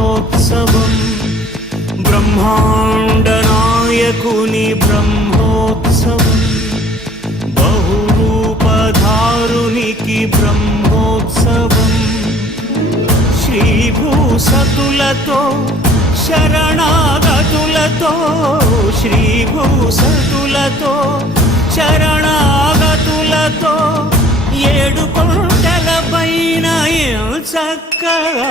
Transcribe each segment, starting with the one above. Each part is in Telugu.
బ్రహ్మోత్సవం బ్రహ్మాండ నాయకుని బ్రహ్మోత్సవం బహురూపధారునికి బ్రహ్మోత్సవం శ్రీభూసతులతో శరణాగతులతో శ్రీభూసతులతో శరణాగతులతో 7 కొండల పైన చక్కగా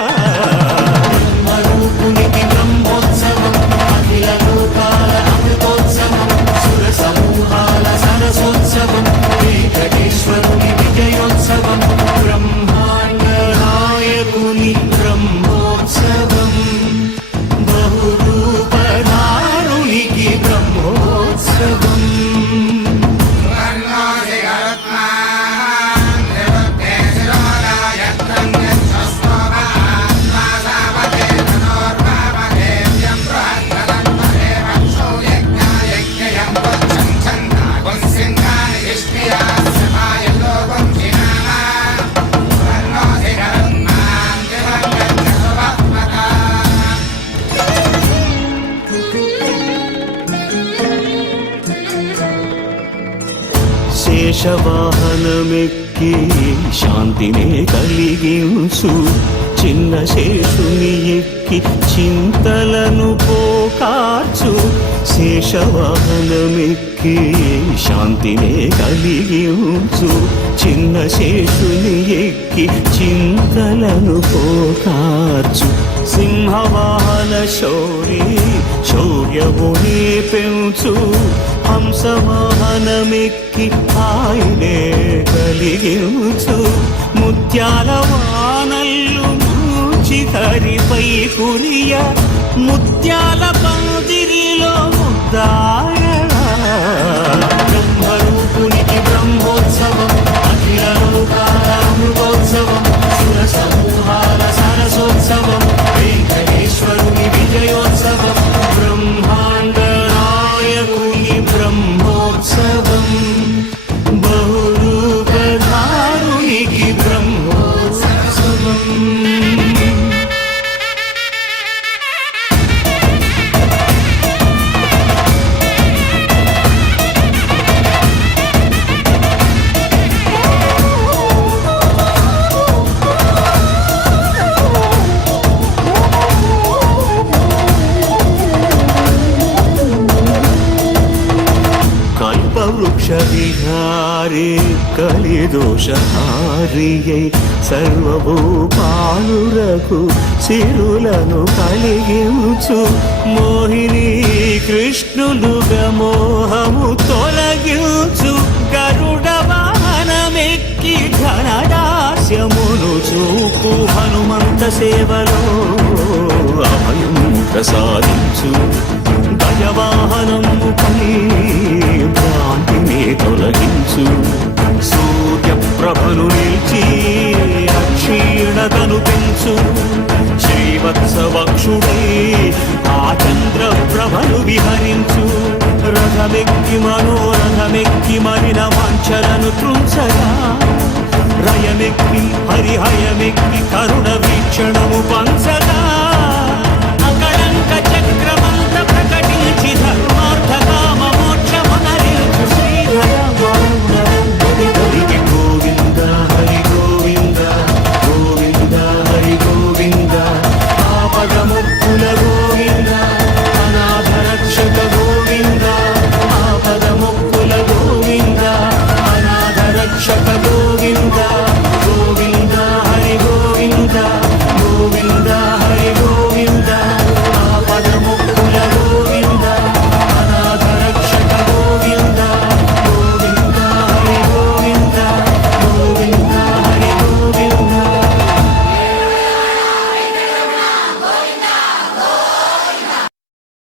బ్రహ్మరూపునికి బ్రహ్మోత్సవం అఖిల లోకాల అమృతోత్సవం సుర సమూహాల సరసోత్సవం వెంకటేశ్వరుని విజయోత్సవం బ్రహ్మాండ నాయకుని బ్రహ్మోత్సవం బహురూపధారునికి బ్రహ్మోత్సవం శేషవాహనమెక్కి శాంతినే కలిగించు చిన్న శేషుని ఎక్కి చింతలను పోకార్చు శేషవాహనమెక్కి శాంతినే కలిగించు చిన్న శేషుని ఎక్కి చింతలను పోకార్చు సింహవాహన శౌర్యమునే పెంచు హంసవాహనమెక్కి ఆయనే కలిగించు ముత్యాల వానల్లు మూచి హరిపై కురియ ముత్యాల పందిరిలో ముద్దాయ బ్రహ్మరూపునికి బ్రహ్మోత్సవం అఖిల లోకాల అమృతోత్సవం సుర సమూహాల సరసోత్సవం వెంకటేశ్వరుని విజయోత్సవం బ్రహ్మాండ నాయకుని బ్రహ్మోత్సవం బహురూపధారునికి బ్రహ్మోత్సవం వృక్షవిహారే కలిదోషహారియై సర్వభూపాలురకు సిరులను కలిగించు మోహిని కృష్ణులుగా మోహము తొలగించు గరుడ వాహనమెక్కి ఘనదాస్యమును చూపు హనుమంత సేవలో అభయం ప్రసాదించు గజవాహనముపై భ్రాంతిని తొలగించు సూర్యప్రభను నిలిచి అక్షీణతను పెంచు శ్రీవత్సవక్షుడై ఆ చంద్రప్రభను విహరించు రథమెక్కి మనోరథమెక్కి మరిన వాంఛలను త్రుంచగా రయమెక్కి హరిహయమెక్కి కరుణ వీక్షణము పంచగా